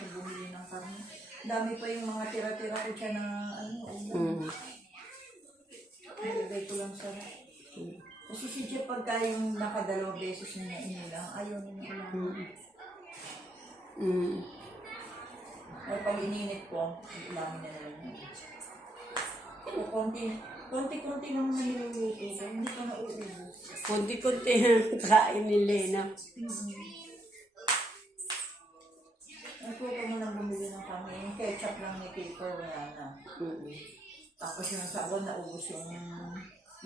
siya bumili ng karne. Dami pa yung mga tira-tira ko siya na ulam. Nilagay ko lang sa Kasi si Jeff pagka yung nakadalawang beses na niya inilang, ayaw niya ng ulam. Ay pag ininit ko, ulamin na lang niya. O konti-konti naman na niluluto ko, hindi pa nauubos. Kunti-kunti ang kain ni Lena. Ay po ko munang bumili ng kami. Yung ketchup lang ni Paper, wala na. Tapos yung sabon, naubos yung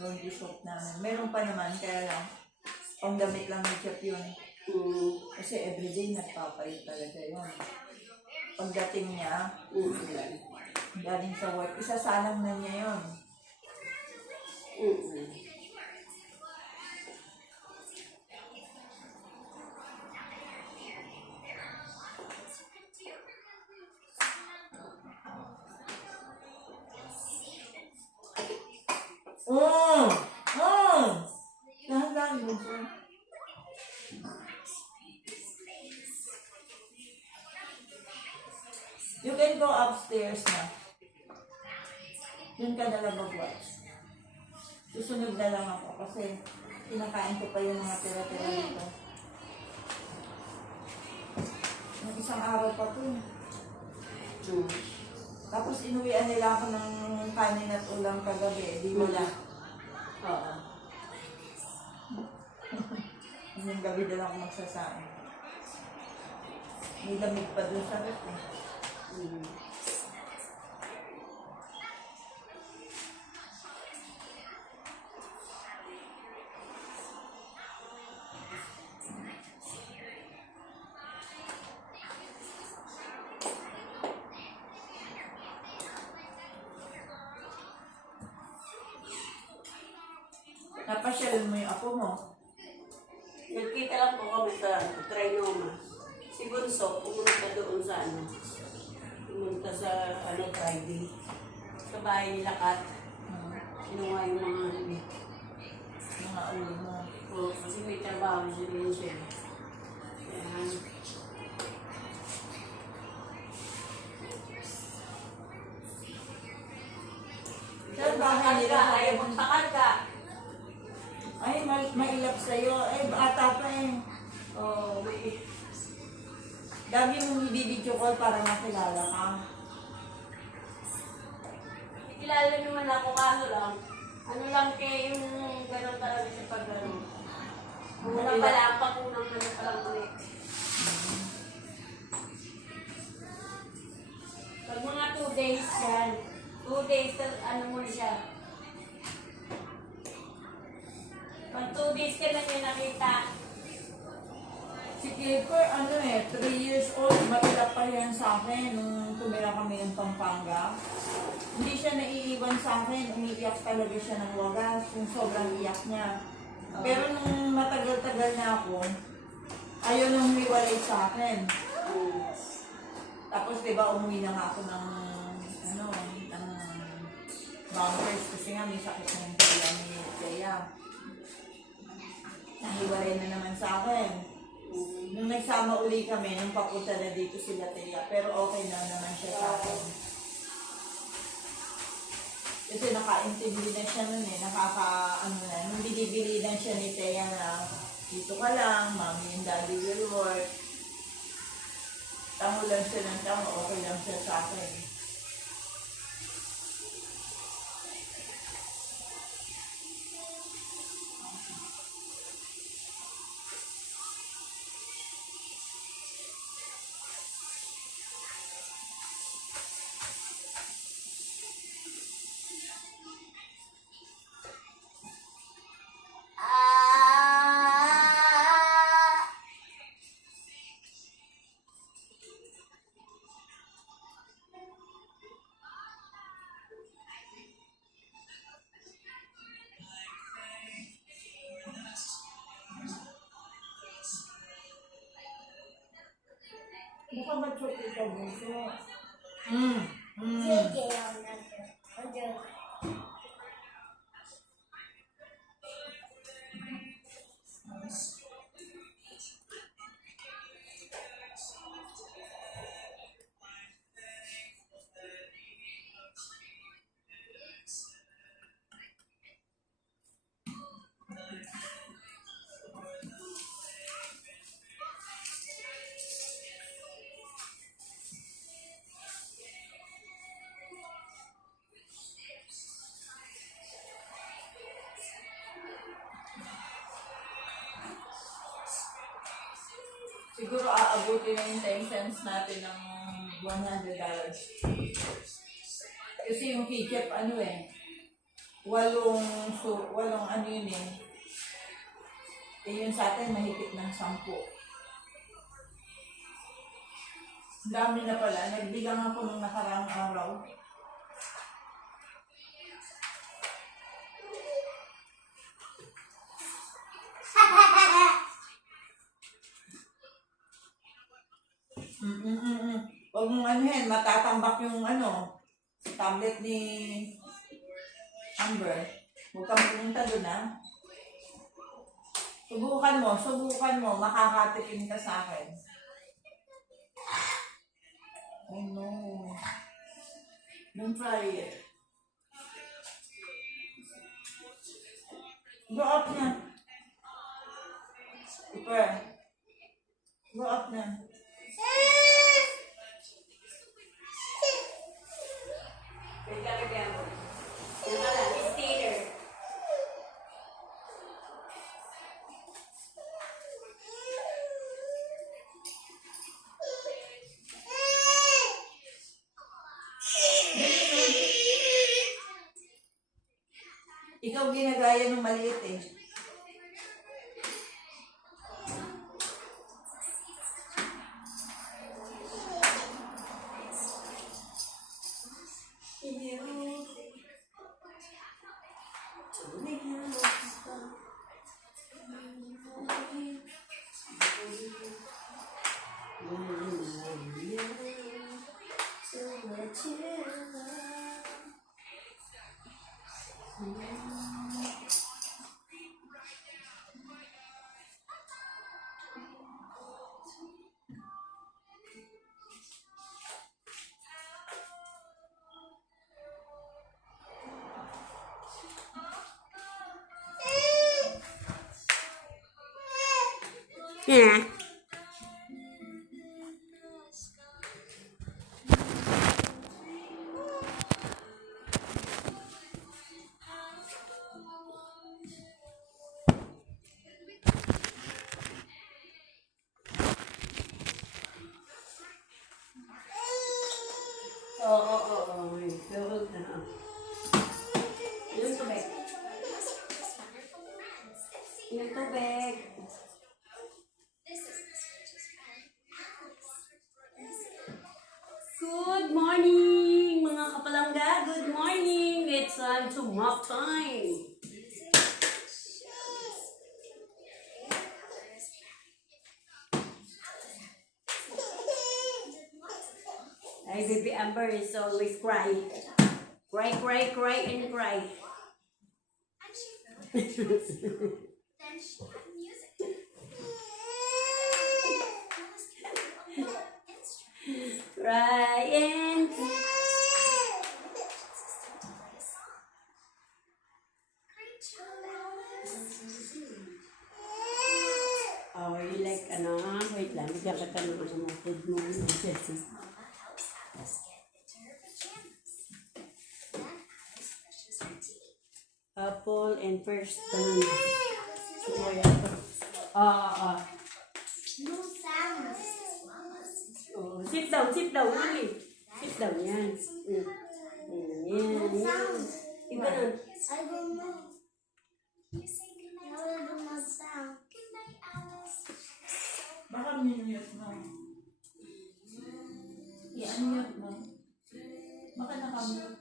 laundry soap namin. Meron pa naman, kaya lang, panggamit lang ni Jeff yun. Kasi everyday nagpapalit talaga yun. Pagdating niya, galing sa work, isasalang na niya yun. Dahan-dahan mo po. You can go upstairs na. Doon ka na lang mag-watch. Susunod na lang ako kasi kinakain ko pa yung mga tira-tira dito. Ng isang araw pa to. Tapos inuwian nila ako ng kanin at ulam kagabi. Di wala. Oo. Yung gabi na lang ako magsasain. May lamig pa doon sa rep eh. Napasyalan mo yung apo mo. Nagkita lang po kami sa Trinoma. Si Bunso, pumunta doon sa pumunta sa Friday. Sa bahay nila Kat. Kinuha yung Mga ulo mo. kasi may trabaho siya rin siya. Ayan. Saan bahay nila? Ayaw magpakarga. Ay, mailap sa'yo. Ay, bata pa eh. May Dami mong i-video call para makilala ka. kilala naman ako, kaso lang. Ano lang kaya yung gano'n talaga siya pag gano'n. Una pala, pakunang palang ulit. Pag mga 2 days yan, 2 days, mo siya. Pag 2 days ka na niya nakita, Si Kipper, 3 years old, mailap pa yan sa akin nung tumira kami ng Pampanga. Hindi siya naiiwan sa akin, umiiyak talaga siya ng wagas, yung sobrang iyak niya. Pero nung matagal-tagal na ako, ayaw nang humiwalay sa akin. Tapos diba umuwi na nga ako ng bumpers kasi nga may sakit ng tiya ni Teya. Nahiwalay na naman sa akin. Nung nagsama uli kami, nung papunta na dito sila Teya, pero okay na naman siya sa akin. Kasi nakaintindi na siya nun eh, nung binibili na siya ni Teya na dito ka lang, mommy and daddy will work. Tango lang siya ng tango, okay lang siya sa akin. Baka matsok ikaw mo. Siguro aabutin na yung tensions natin ng $100. Kasi yung keycap ano eh, walong ano yun eh. Eh yun sa atin mahigit ng 10. Dami na pala. Nagbilang ako nung nakaraang araw. Huwag mong anuhin, matatambak yung tablet ni Amber. Huwag kang pumunta doon ha. Subukan mo, makakatikim ka sa akin. Oh no. Don't try it. Go up na. Super. Go up na. Ikaw ginagaya ng maliit eh. Yeah. Oo. Ikaw na. Yung tubig. Yung tubig. Good morning, mga kapalangga. Good morning. It's time to mop time. Ay, baby Amber is always cry. Cry, and cry. Cry and oh, you like wait lang, bigyan ka ng mga food mo. Apple and first banana. No sounds. Oh, sit down, really. Sit down, yan. No sounds. Iba na. I don't know. How do not sound? Baka minute mo. I-unmute mo. Baka nakamute.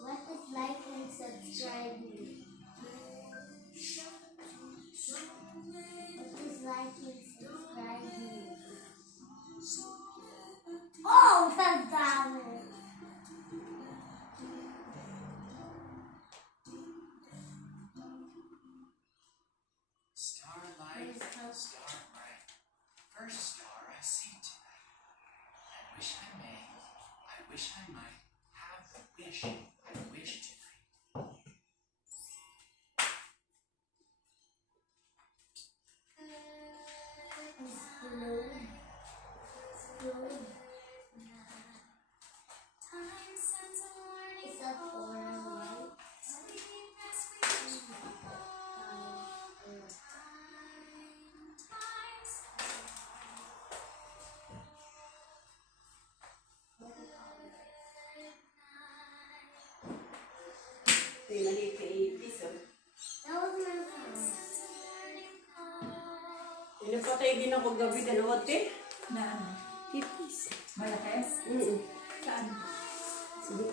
What is like and subscribe me? What is like and subscribe me? Oh, that's down. Starlight, starbright, first star I see tonight. I wish I may, I wish I might have the wish I wish tonight. Slow. kanina ko gabi, dalawa, te. Na ano? Tipis. Malaki? Saan?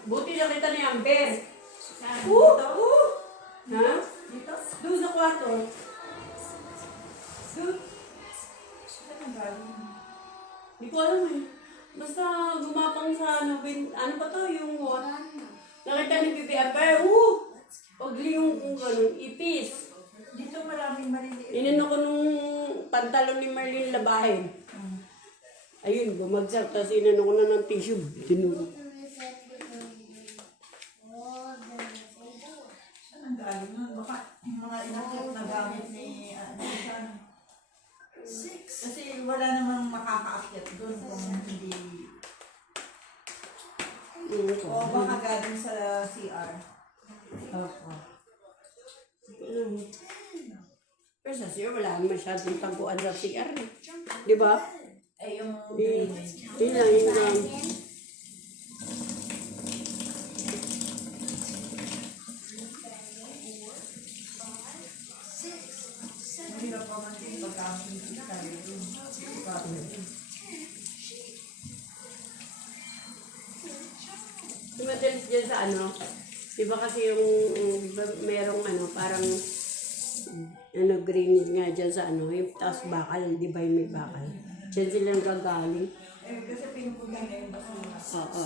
Buti na kita ni Amber. Saan? Oo! Dito? Oo! Ha? Dito? Doon sa kwarto. Doon? Saan ang galing? Hindi ko alam eh. Basta gumapang sa ano, ano ba to, yung what? Nakita ni Bibi Amber, pagliyong kung ganun, ipis. Dito maraming maliliit. Inano ko nung pantalon ni Marlene labahin. Ayun, bumagsak, tapos inano ko na ng tissue. Tinulog. Saan ang galing nun? Baka yung mga inakit na gamit ni saan? Kasi wala namang makakaakyat doon kung hindi. O baka galing sa CR. Opo. Pero sa CR, wala masyadong taguan sa CR eh. Di ba? Eh yung Yun drainage. lang, yun lang. Mahirap pa man din pagkakamit tayo doon. Madalis dyan sa ano, di ba kasi yung merong ano, parang ano, green nga dyan sa ano, yung taas bakal, di ba yung may bakal? Dyan silang gagaling. Eh kasi pinupunta niya yung basura. Oo.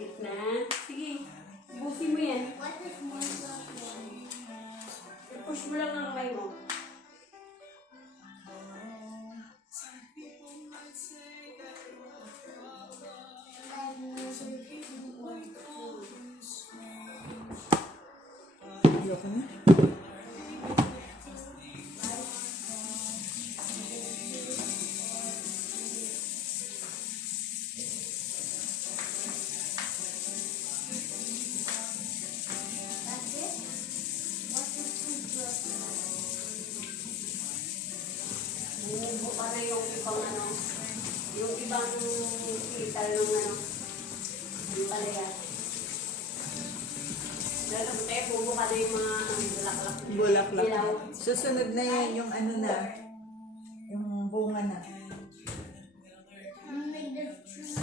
It na. Sige, busin mo yan. What is more chocolate? I-push mo lang ang kamay mo. Ayoko na. That's it? What is chocolate? Bumubuka na yung ibang ano, yung ibang kital ng ano, yung palaya. Lalo mo tayo, bubuka na yung mga bulaklak. Bulaklak. Dilaw. Susunod na yan yung ano na, yung bunga na. Make the tree.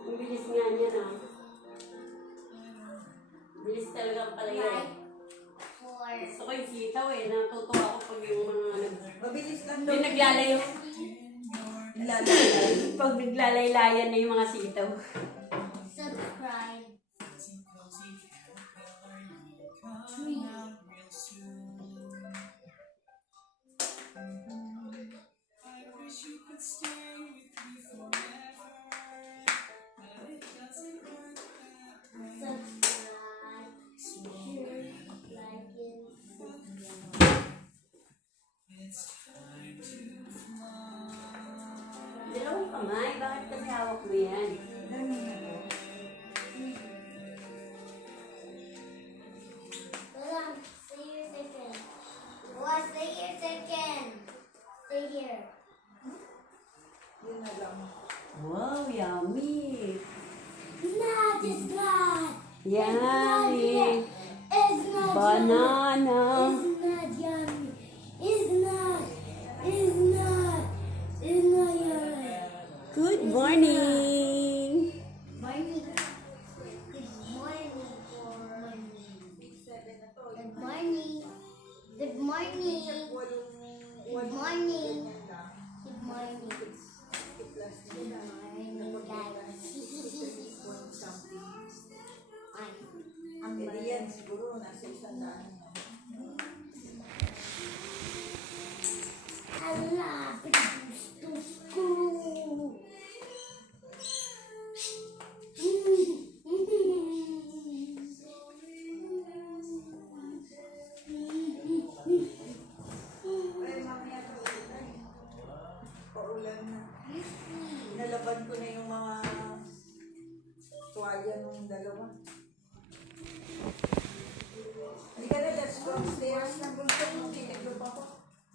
Ang bilis nga niya na. Bilis talaga ang palaya. Like four. Gusto ko yung sitaw eh, natutuwa ako pag yung mga ano. Mabilis lang Yung naglalayo. Nilalagay. Pag naglalaylayan na yung mga sitaw. Subscribe. Tree. Subscribe. Share. Like it. Dalawang kamay, bakit kasi hawak mo yan? Hold on. Stay here a second. What? Stay here a second. Stay here. Yun na lang. Wow, yummy! Not this God. Yummy! It's not Banana! It's not yummy. It's not. It's not. It's not yummy. Good morning! Morning. Good morning. Good morning. Good morning. Good morning. Good morning. Good morning, guys. I'm Pwede yan siguro, nasa isang daan. Hala, pinagustos ko. Ay, mamaya ito ulan. Paulan na. Nalaban ko na yung mga tuwalya nung dalawa. Halika na, let's go upstairs na bulto. Magkitiklop ako.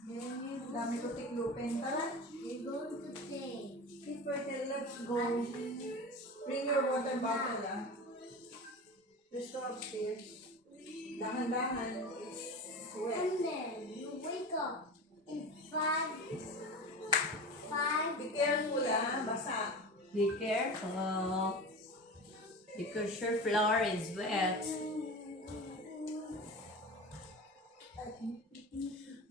Yan, dami ko tiklopin. Tara, We're going to take. let's go. Bring your water bottle, ah. Let's go upstairs. Dahan-dahan. It's wet. And then you wake up in 5 Be careful, ah. Basa. Be careful. Because your floor is wet.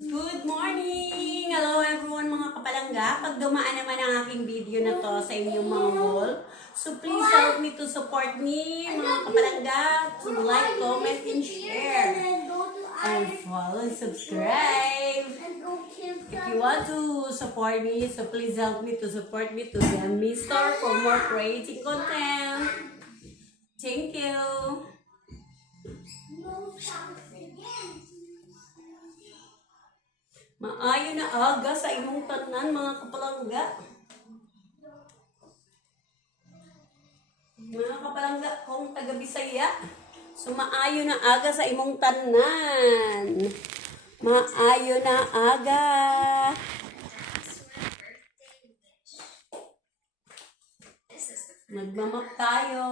Good morning! Hello everyone mga kapalangga. Pag dumaan naman ang aking video na to sa inyong mga wall, so please help me to support me mga kapalangga to like, comment, and share. and go to And Iris follow and subscribe. and go kill If you want to support me, so please help me to support me to the Me Store for more creative content. Thank you. no chance again. Maayo na aga sa imong tanan mga kapalangga. Mga kapalangga kong taga Bisaya. So maayo na aga sa imong tanan. Maayo na aga. Magmamap tayo.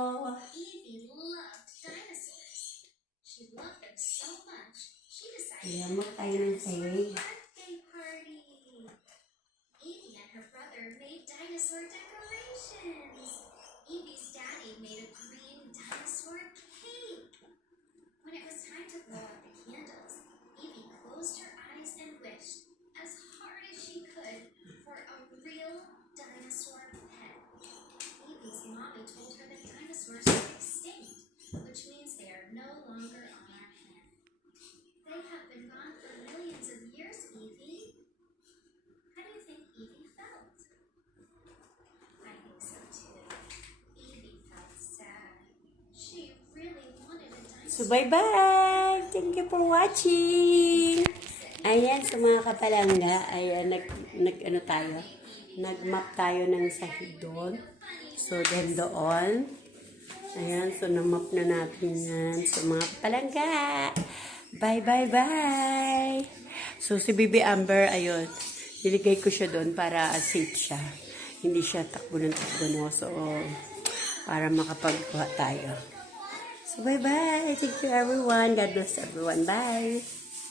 Evie loved dinosaurs. She loved them so much, she decided Magmamap tayo ng sahig. birthday party. Evie and her brother made dinosaur decorations. Evie's daddy made a green dinosaur cake. When it was time to blow out the candles, Evie closed her eyes and wished as hard as she could for a real dinosaur pet. Evie's mommy told her that dinosaurs are extinct, which means they are no longer on our planet. They have been gone for millions of years, Evie. How do you think Evie felt? I think so too. Evie felt sad. She really wanted a So dinosaur. bye-bye! Thank you for watching! Ayan, sa mga kapalangga, ayan, nag-ano tayo, nag-map tayo ng sahig doon. So, then doon. Ayan, so na-map na natin yan. So, mga kapalangga, bye! So, si Baby Amber, ayun, niligay ko siya doon para safe siya. Hindi siya takbo ng takbo, no? So, para makapagkuha tayo. So, bye-bye. Thank you, everyone. God bless everyone. Bye.